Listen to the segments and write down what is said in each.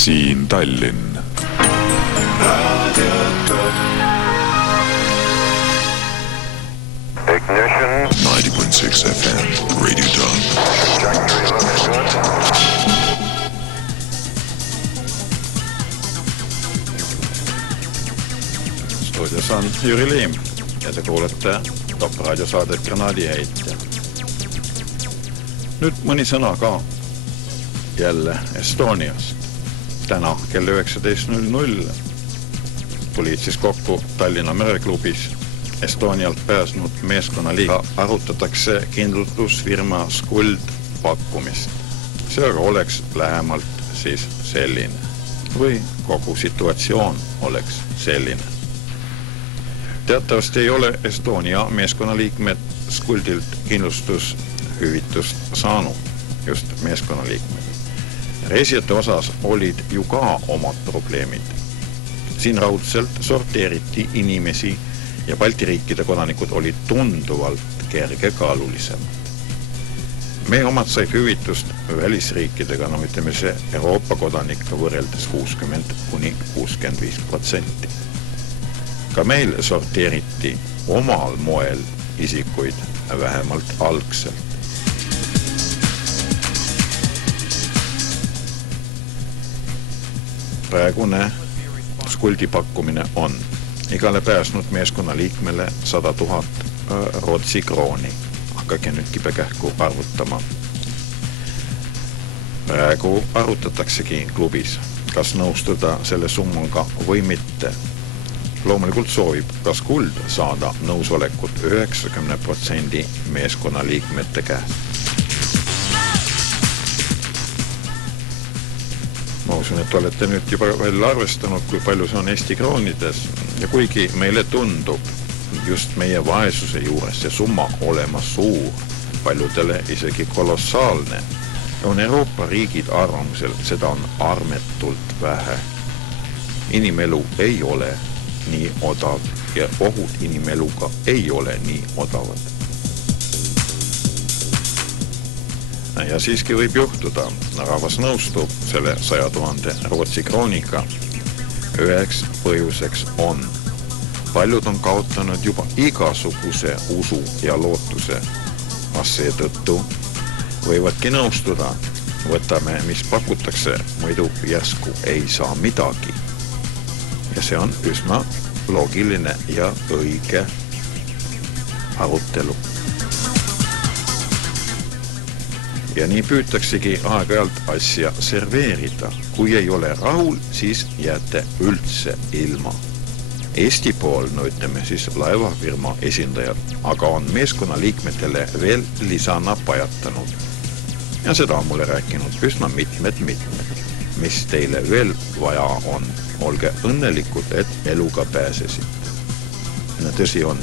siin Tallinn. 90.6 FM, Radio Done. Stuudios on Jüri Liim ja te kuulete Top raadiosaadet Granaadiheitja. Nüüd mõni sõna ka jälle Estoniast. Täna kell 19.00 tulid siis kokku Tallinna mereklubis Estonialt pääsnud meeskonnaliiga. Arutatakse kindlustusfirma Skuld pakkumist. See aga oleks lähemalt siis selline või kogu situatsioon oleks selline. Teatavasti ei ole Estonia meeskonnaliikmed Skuldilt kindlustushüvitust saanud, just meeskonnaliikmed. Reisijate osas olid ju ka omad probleemid. Siin raudselt sorteeriti inimesi ja Balti riikide kodanikud olid tunduvalt kergekaalulisemad. Meie omad said hüvitust välisriikidega, ütleme see Euroopa kodanikka võrreldes 60–65%. Ka meil sorteeriti omal moel isikuid vähemalt algselt. Praegune Skuldi pakkumine on igale pääsnud meeskonnaliikmele 100 000 Rootsi krooni. Hakake nüüd kibekähku arvutama. Praegu arutataksegi klubis, kas nõustuda selle summaga või mitte. Loomulikult soovib ka Skuld saada nõusolekut 90% meeskonnaliikmete käest. Ma usun, et olete nüüd juba veel arvestanud, kui palju see on Eesti kroonides. Ja kuigi meile tundub just meie vaesuse juures see summa olema suur, paljudele isegi kolossaalne, on Euroopa riigid arvamusel, seda on armetult vähe. Inimelu ei ole nii odav ja ohud inimeluga ei ole nii odavad. Ja siiski võib juhtuda, rahvas nõustub selle 100 000 Rootsi krooniga. Üheks põhjuseks on. Paljud on kaotanud juba igasuguse usu ja lootuse. Seetõttu võivadki nõustuda. Võtame, mis pakutakse, muidu järsku ei saa midagi. Ja see on üsna loogiline ja õige arutelu. Ja nii püütaksegi aeg-ajalt asja serveerida. Kui ei ole rahul, siis jääte üldse ilma. Eesti pool, ütleme siis laevafirma esindajad, aga on meeskonnaliikmetele veel lisana pajatanud. Ja seda on mulle rääkinud üsna mitmed. Mis teile veel vaja on? Olge õnnelikud, et eluga pääsesid. Tõsi on,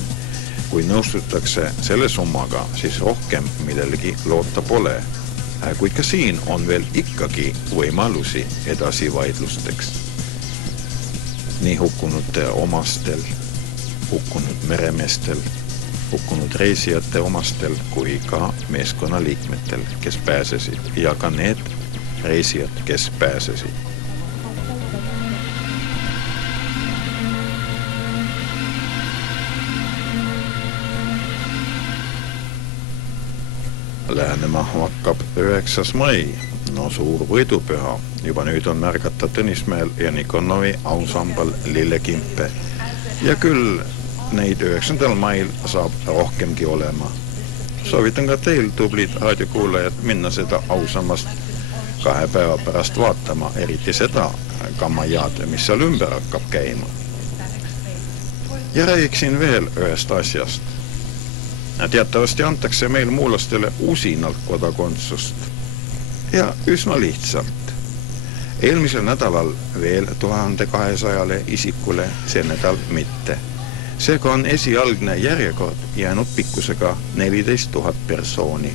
kui nõustutakse selle summaga, siis rohkem midagi loota pole. Kuid ka siin on veel ikkagi võimalusi edasi vaidlusteks. Nii hukkunute omastel, hukkunud meremeestel, hukkunud reisijate omastel kui ka meeskonnaliikmetel, kes pääsesid ja ka need reisijad, kes pääsesid. Lähenema hakkab 9. mai, suur võidupüha. Juba nüüd on märgata Tõnismäel ja Nikonovi ansambel Lillekimpe. Ja küll neid 9. mail saab rohkemgi olema. Soovitan ka teil, tublid raadiokuulajad, minna seda ausamast 2 päeva pärast vaatama, eriti seda kammajaad, mis seal ümber hakkab käima. Ja räägiksin veel ühest asjast. Teatavasti antakse meil muulastele usinalt kodakondsust ja üsna lihtsalt. Eelmisel nädalal veel 1200 isikule, see nädal mitte. Seega on esialgne järjekord jäänud pikkusega 14 000 persooni.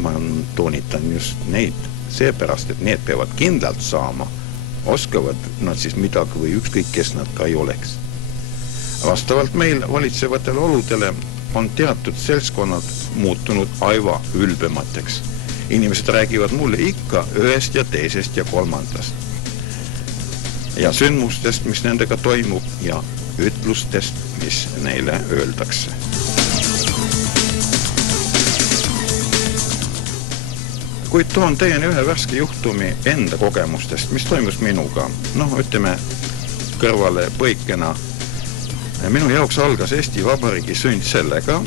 Ma toonitan just neid, seepärast, et need peavad kindlalt saama. Oskavad nad siis midagi või ükskõik, kes nad ka ei oleks. Vastavalt meil valitsevatele oludele on teatud seltskonnad muutunud aiva ülbemateks. Inimesed räägivad mulle ikka ühest ja teisest ja kolmandast. ja sündmustest, mis nendega toimub ja ütlustest, mis neile öeldakse. Kuid toon teieni ühe värske juhtumi enda kogemustest, mis toimus minuga. Ütleme kõrvale põikena. Minu jaoks algas Eesti Vabariigi sünd sellega,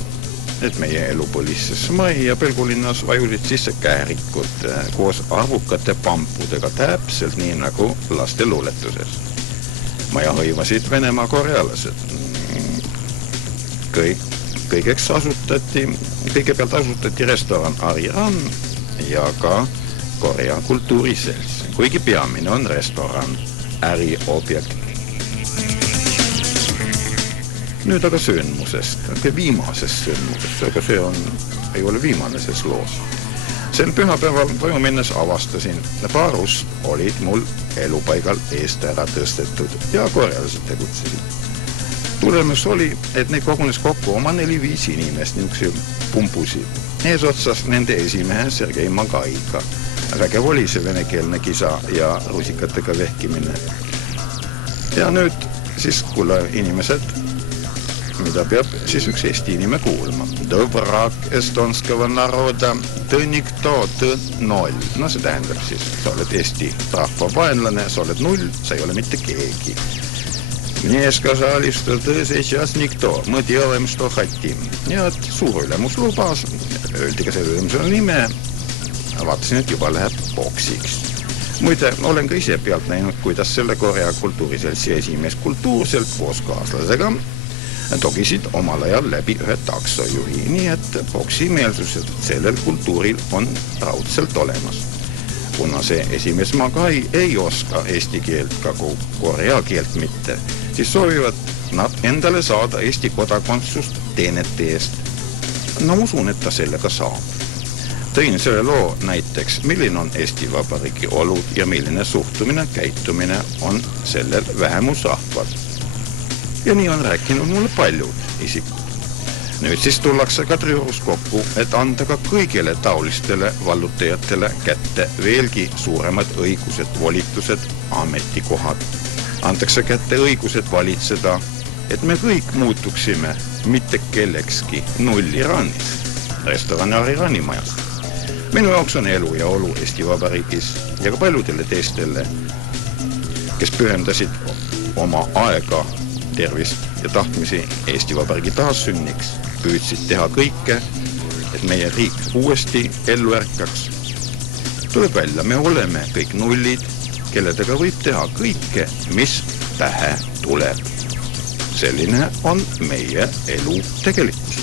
et meie elu põlisses mai ja Pelgulinnas vajusid sisse käärikud koos arvukate pampudega, täpselt nii nagu laste luuletuses. Maja hõivasid Venemaa korealased. Kõigepealt asutati restoran Ariran ja ka Korea kultuuriselts, kuigi peamine on restoran, äriobjekt. Nüüd aga sündmusest, viimasest sündmusest, aga see ei ole viimane ses loos. Sel pühapäeval koju minnes avastasin, paar olid mul elupaigal eest ära tõstetud ja korealased tegutsesid. Tulemus oli, et neid kogunes kokku oma 4-5 inimest, niisuguse pumpusi. Eesotsas nende esimehe Sergei Magaiga. Vägev oli see venekeelne kisa ja rusikatega vehkimine. Ja nüüd siis kuule inimesed, mida peab siis üks Eesti inime kuulma. Dõvrak estonskava naroda, tõ nikto, tõ noll. See tähendab siis, sa oled Eesti rahva vaenlane, sa oled null, sa ei ole mitte keegi. Мне сказали, что ты сейчас никто. Мы делаем, что хотим. Ja suur ülemus lubas, öeldi ka selle ülemusele nime, vaatasin, et juba läheb boksiks. Muide, olen ka ise pealt näinud, kuidas selle Korea kultuuriseltsi esimees kultuurselt koos kaaslasega togisid omal ajal läbi ühe taksojuhi, nii et boksimeelsused sellel kultuuril on raudselt olemas. Kuna see esimees Magai ei oska eesti keelt, ka korea keelt mitte, siis soovivad nad endale saada Eesti kodakondsust teenete eest. Usun, et ta sellega saab. Tõin selle loo näiteks, milline on Eesti Vabariigi olud ja milline suhtumine, käitumine on sellel vähemusrahval. Ja nii on rääkinud mulle paljud isikud. Nüüd siis tullakse Kadriorus kokku, et anda ka kõigile taolistele vallutajatele kätte veelgi suuremad õigused, volitused, ametikohad. Antakse kätte õigused valitseda, et me kõik muutuksime mitte kellekski nulliranis, restoran Arirani majas. Minu jaoks on elu ja olu Eesti Vabariigis ja ka paljudele teistele, kes pühendasid oma aega, tervist ja tahtmisi Eesti Vabariigi taassünniks, püüdsid teha kõike, et meie riik uuesti ellu ärkaks. Tuleb välja, me oleme kõik nullid, kelledega võib teha kõike, mis pähe tuleb. Selline on meie elu tegelikkus.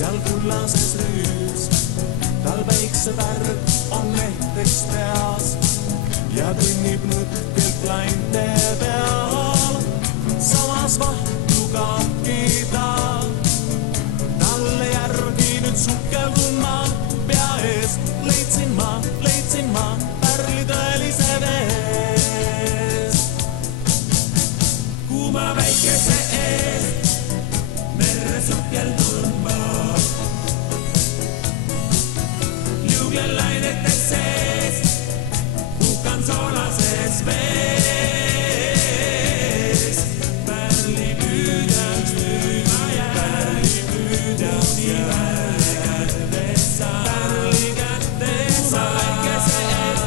Seal kullases rüüs, tal väikse värv on näiteks peas ja kõnnib nõtkelt lainte peal. Samas vahtuga kida, talle järgi nüüd sukeldun ma pea eest. Leidsin ma pärli tõelise vees. Kuuma väikese eest, merre sukeldun ma. Lainete sees, kukan soolases vees. Pärlipüüdjaks müüma jää, pärlipüüdjaks ja pärli kätte saa. Väikese eest,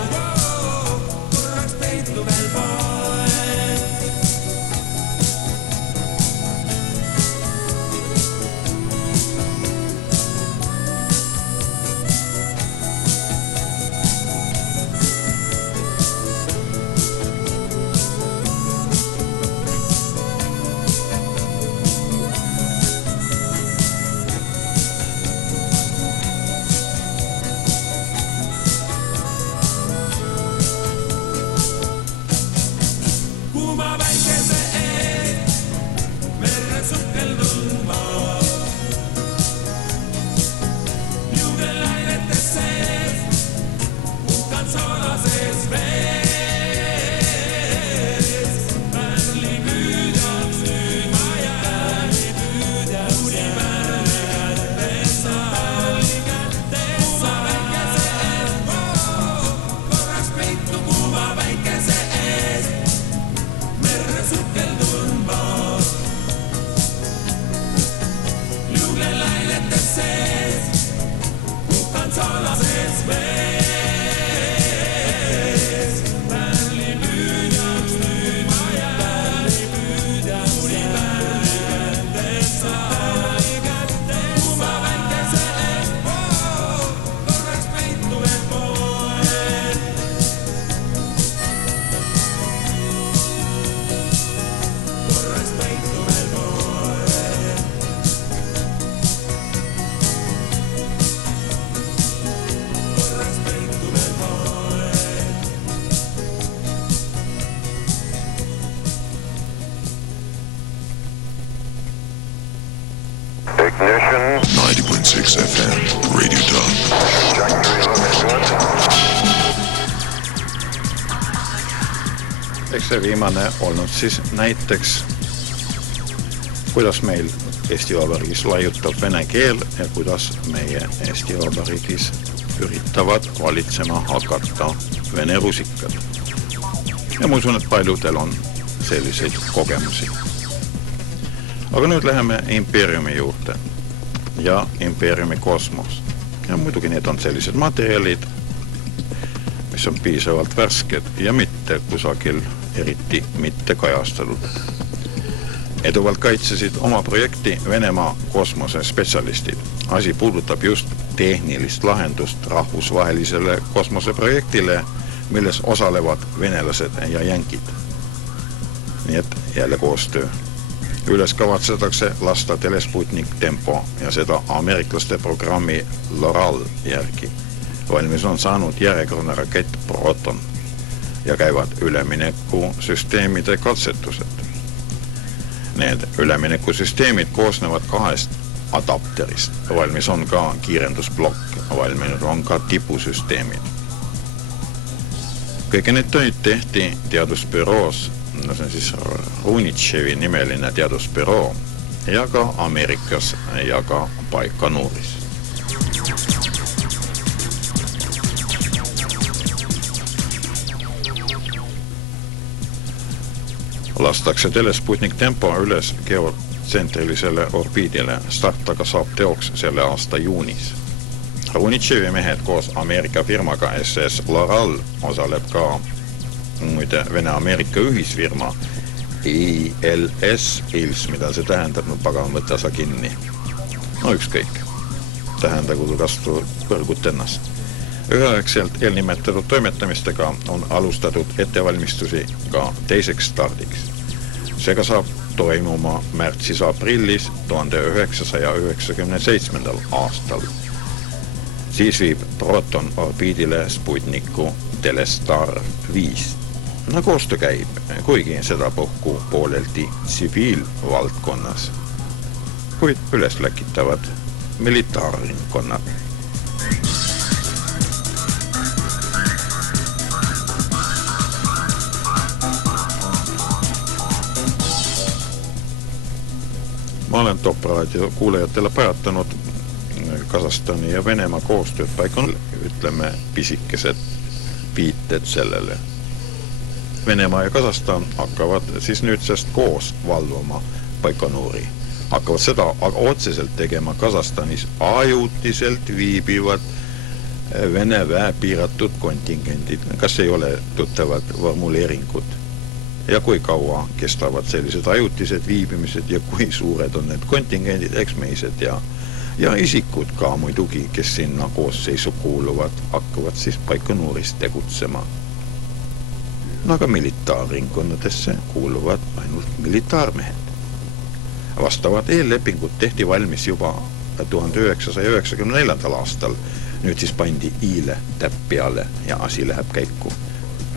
korraks peitu veel poeg. Ignition. 90.6 FM, Radio Done. Eks see viimane olnud siis näiteks, kuidas meil Eesti Vabariigis laiutab vene keel ja kuidas meie Eesti Vabariigis üritavad valitsema hakata vene rusikad. Ja ma usun, et paljudel on selliseid kogemusi. Aga nüüd läheme impeeriumi juurde ja impeeriumi kosmos. Ja muidugi need on sellised materjalid, mis on piisavalt värsked ja mitte kusagil eriti mitte kajastatud. Eduvalt kaitsesid oma projekti Venemaa kosmosespetsialistid. Asi puudutab just tehnilist lahendust rahvusvahelisele kosmoseprojektile, milles osalevad venelased ja jänkid. Nii et jälle koostöö. Üles kavatsetakse lasta Telesputnik Tempo ja seda ameeriklaste programmi Loral järgi. Valmis on saanud järjekordne rakett Proton ja käivad üleminekusüsteemide katsetused. Need üleminekusüsteemid koosnevad 2 adapterist. Valmis on ka kiirendusblokk, valminud on ka tipusüsteemid. Kõige need töid tehti teadusbüroos, see on siis Runitševi nimeline teadusbüroo ja ka Ameerikas ja ka Baikanuuris. Lastakse Telesputnik Tempo üles geotsentrilisele orbiidile. Start aga saab teoks selle aasta juunis. Runitševi mehed koos Ameerika firmaga SS Loral osaleb ka muide Vene-Ameerika ühisfirma ILS, mida see tähendab, no pagan võtta sa kinni. No ükskõik, tähendagu kastu kõrgut ennast. Üheaegselt eelnimetatud toimetamistega on alustatud ettevalmistusi ka teiseks stardiks. Seega saab toimuma märtsis-aprillis 1997. aastal. Siis viib Proton orbiidile Sputniku Telestar 5. No koostöö käib, kuigi seda puhku pooleldi tsiviilvaldkonnas, kuid üles läkitavad militaarringkonnad. Ma olen Top Raadio kuulajatele pajatanud Kasahstani ja Venemaa koostööd paikon, ütleme pisikesed viited sellele. Venemaa ja Kasahstan hakkavad siis nüüdsest koos valvama Baikanuuri. Hakkavad seda aga otseselt tegema Kasahstanis ajutiselt viibivad Vene väe piiratud kontingendid. Kas ei ole tuttavad formuleeringud? Ja kui kaua kestavad sellised ajutised viibimised ja kui suured on need kontingendid, eksmeised ja isikud ka muidugi, kes sinna koosseisu kuuluvad, hakkavad siis Baikanuuris tegutsema. Aga militaarringkonnadesse kuuluvad ainult militaarmehed. Vastavad eellepingud tehti valmis juba 1994. aastal. Nüüd siis pandi iile täpp peale ja asi läheb käiku.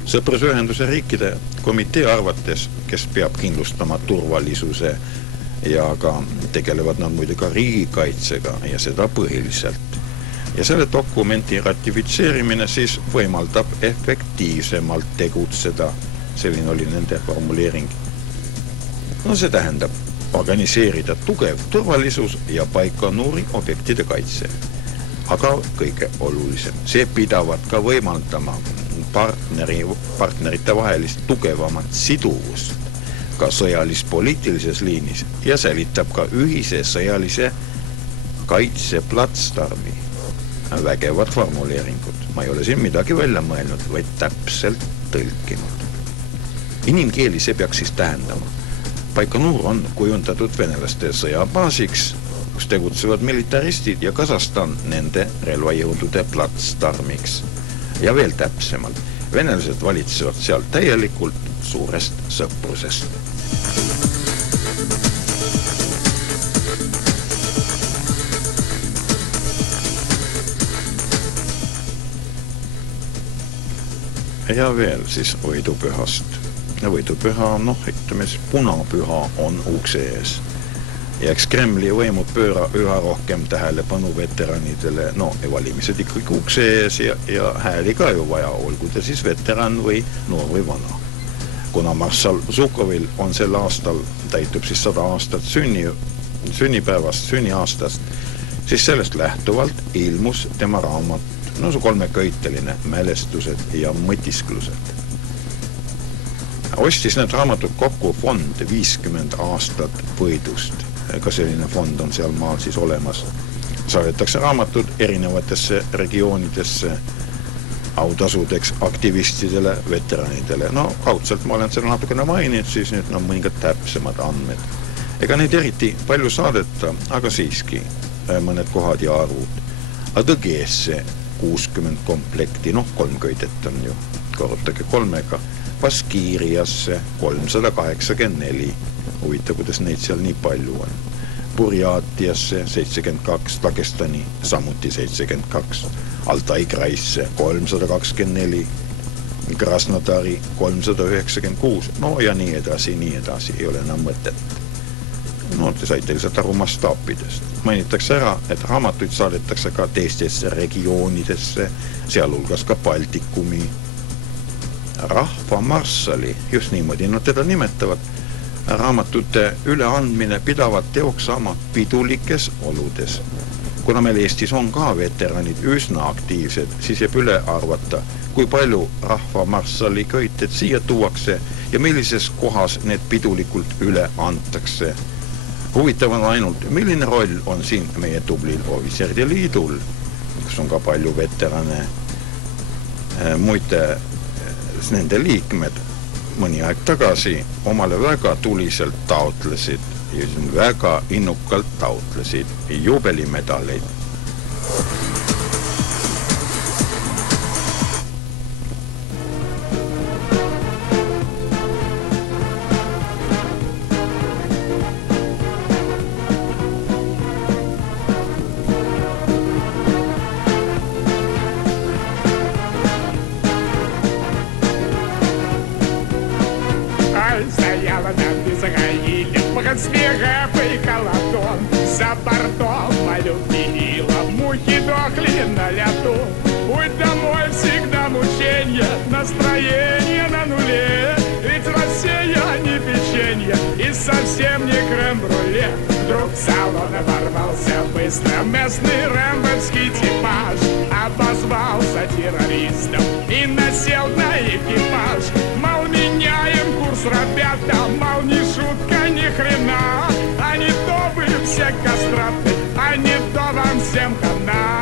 Sõprusühenduse riikide komitee arvates, kes peab kindlustama turvalisuse ja ka tegelevad nad muide ka riigikaitsega ja seda põhiliselt. Ja selle dokumenti ratifitseerimine siis võimaldab efektiivsemalt tegutseda. Selline oli nende formuleering. No see tähendab organiseerida tugev turvalisus ja Baikanuuri objektide kaitse. Aga kõige olulisem, see pidavat ka võimaldama partnerite vahelist tugevamat siduvust. ka sõjalis-poliitilises liinis ja säilitab ka ühise sõjalise kaitseplatsdarmi. Vägevad formuleeringud. Ma ei ole siin midagi välja mõelnud, vaid täpselt tõlkinud. Inimkeeli see peaks siis tähendama. Baikonur on kujundatud venelaste sõjabaasiks, kus tegutsevad militaristid ja Kasahstan nende relvajõudude platsdarmiks. Ja veel täpsemalt, venelased valitsevad seal täielikult suurest sõprusest. Ja veel siis võidupühast. Võidupüha, ütleme, punapüha on ukse ees. Ja eks Kremli võimud pööra üha rohkem tähelepanu veteranidele, valimised ikkagi ukse ees ja hääli ka ju vaja, olgu ta siis veteran või noor või vana. Kuna marssal Žukovil on sel aastal, täitub siis 100 aastat sünnipäevast, sünniaastast, siis sellest lähtuvalt ilmus tema raamat, see kolmeköiteline mälestused ja mõtisklused. Ostis need raamatud kokku fond 50 aastat võidust. Ka selline fond on seal maal siis olemas. Saadetakse raamatud erinevatesse regioonidesse autasudeks aktivistidele, veteranidele. Kaudselt ma olen seda natukene maininud, siis nüüd mõningad täpsemad andmed. Ega neid eriti palju saadeta, aga siiski mõned kohad ja arvud. Adõgeesse 60 komplekti, 3 köidet on ju, korrutage 3-ga. Baskiiriasse 384, huvitav, kuidas neid seal nii palju on. Burjaatiasse 72, Dagestani samuti 72, Altai kraisse 324, Krasnodari 396, ja nii edasi, ei ole enam mõtet. Te saite lihtsalt aru mastaapidest. Mainitakse ära, et raamatuid saadetakse ka teistesse regioonidesse, sealhulgas ka Baltikumi. Rahva marssali, just niimoodi teda nimetavad, raamatute üleandmine pidavat teoks saama pidulikes oludes. Kuna meil Eestis on ka veteranid üsna aktiivsed, siis jääb üle arvata, kui palju rahva marssali köited siia tuuakse ja millises kohas need pidulikult üle antakse. Huvitav on ainult, milline roll on siin meie tublil ohvitseride liidul, kus on ka palju veterane. Muide, nende liikmed mõni aeg tagasi omale väga tuliselt taotlesid ja väga innukalt taotlesid juubelimedaleid. Стояла над Израилем, свирепый колотон. За бортом полюбила, мухи дохли на лету. Путь домой всегда мученье, настроение на нуле. Ведь Россия не печенье и совсем не крем-брюле. Вдруг в салон ворвался быстро местный рэмбовский типаж. Обозвался террористом и насел на экипаж. Мол, меняем курс, ребята, мол, не шутка, ни хрена. А не то вы все кастраты, а не то вам всем хана.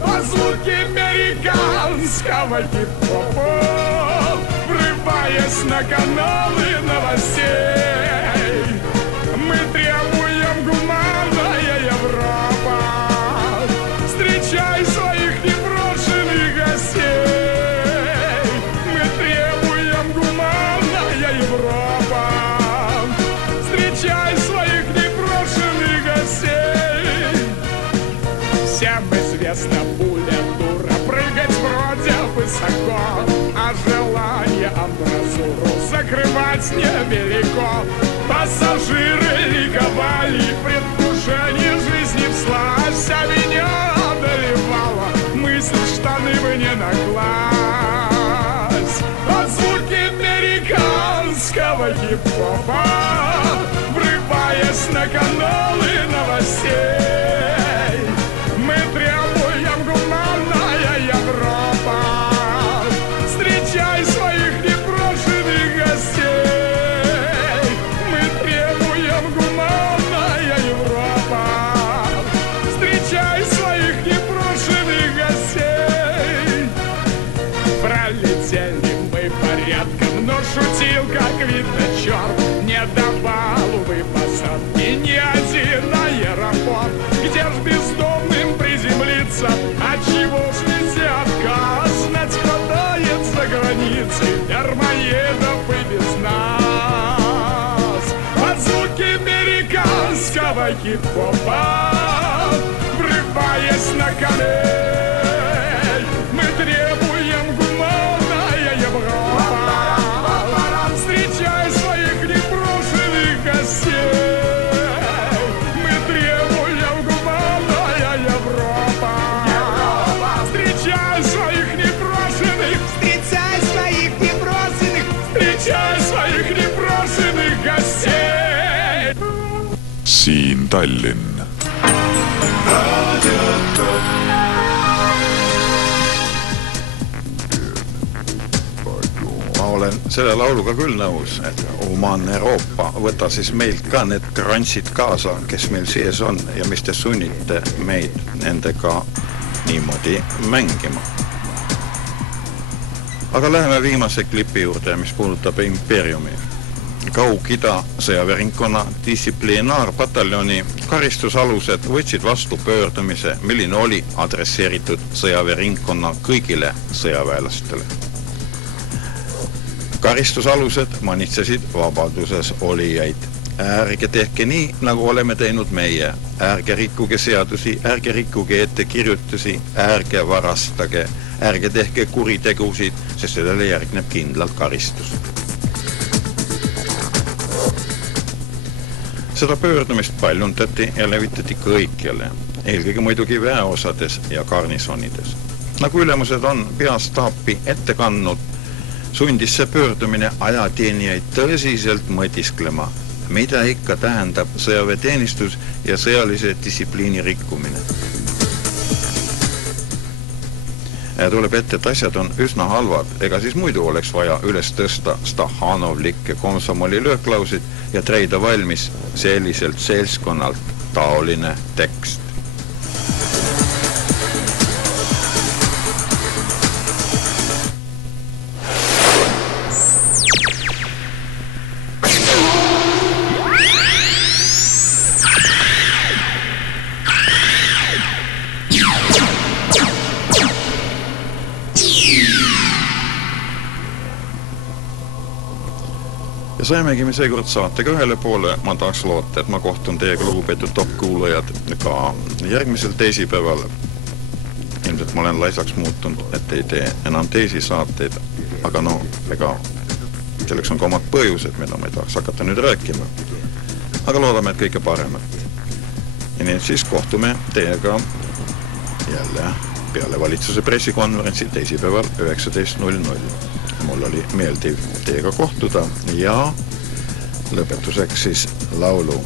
По звуке американского хип-хопа, врываясь на каналы новостей, мы требуем гуманная Европа. Встречай своих непрошенных гостей. Мы требуем гуманная Европа. Встречай своих непрошенных гостей. Всем известно, пуля дура, прыгать вроде высоко, а желание амбразуру закрывать невелико. Пассажиры ликовали, предвкушение жизни всласть, а меня одолевала мысль, штаны бы не накласть. Под звуки американского хип-хопа, врываясь на каналы новостей, мы требуем гуманная Европа. Встречай своих непрошенных гостей. был, как видно, черт. Не давал, увы, посадки ни один аэрофлот. Где ж бездомным приземлиться? Отчего ж нельзя отказать? Хватает за границей дармоедов и без нас. Под звуки американского хип-хопа, врываясь на колей, мы требуем гуманная Европа. Встречай своих непрошенных гостей, мы требуем гуманная Европа. Встречай своих непрошенных, Встречай своих неброшенных, встречай своих непрошенных гостей. Siin Tallinn. Ma olen selle lauluga küll nõus, et oman Euroopa, võta siis meilt ka need grantsid kaasa, kes meil sees on ja mis te sunnite meid nendega niimoodi mängima. Aga läheme viimase klipi juurde, mis puudutab impeeriumi. Kaug-Ida sõjaväerinkonna distsiplinaarpataljoni karistusalused võtsid vastu pöördumise, milline oli adresseeritud sõjaväerinkonna kõigile sõjaväelastele. Karistusalused manitsesid vabaduses olijaid. Ärge tehke nii, nagu oleme teinud meie. Ärge rikkuge seadusi, ärge rikkuge ettekirjutusi, ärge varastage, ärge tehke kuritegusid, sest sellele järgneb kindlalt karistus. Seda pöördumist paljundati ja levitati kõikjale, eelkõige muidugi väeosades ja garnisonides. Nagu ülemused on peastaapi ette kandnud, sundis see pöördumine ajateenijaid tõsiselt mõtisklema, mida ikka tähendab sõjaväeteenistus ja sõjalise distsipliini rikkumine. Tuleb ette, et asjad on üsna halvad, ega siis muidu oleks vaja üles tõsta Stahhanovlikke komsomoli lööklausid ja treida valmis selliselt seltskonnalt taoline tekst. Ja saimegi me seekord saatega ühele poole. Ma tahaks loota, et ma kohtun teiega, lugupeetud top-kuulajad, ka järgmisel teisipäeval. Ilmselt ma olen laisaks muutunud, et ei tee enam teisi saateid, aga no, ega selleks on ka omad põhjused, mida ma ei tahaks hakata nüüd rääkima. Aga loodame, et kõike paremat. Ja nii, et siis kohtume teiega jälle peale valitsuse pressikonverentsi teisipäeval 19.00. Mul oli meeldiv teiega kohtuda ja lõpetuseks siis laulu,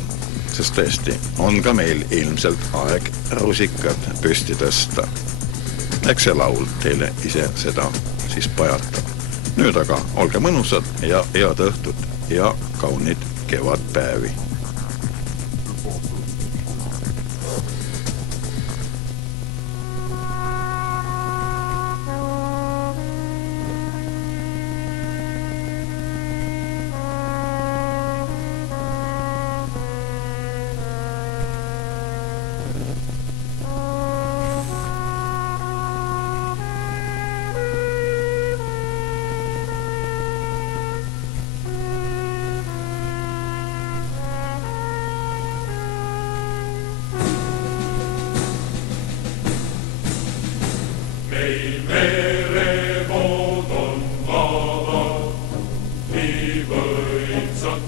sest tõesti on ka meil ilmselt aeg rusikad püsti tõsta. Eks see laul teile ise seda siis pajatab. Nüüd aga olge mõnusad ja head õhtut ja kaunid kevadpäevi. Meil merevood on vabad, nii võimsad